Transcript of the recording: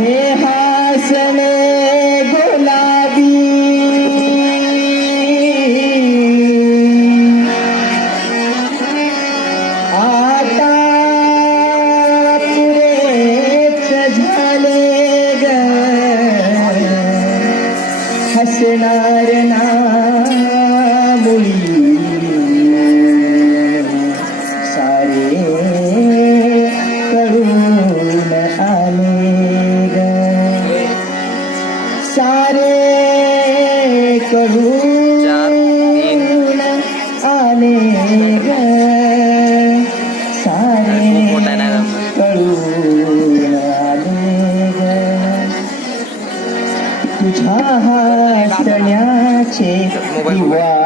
हे हासले गुलाबी आता पुरेच झाले ग हसणार ना मुली सारे करून आले ग सारे करून आले ग सारे करून आले ग तुझ्या हसण्याचे दिवा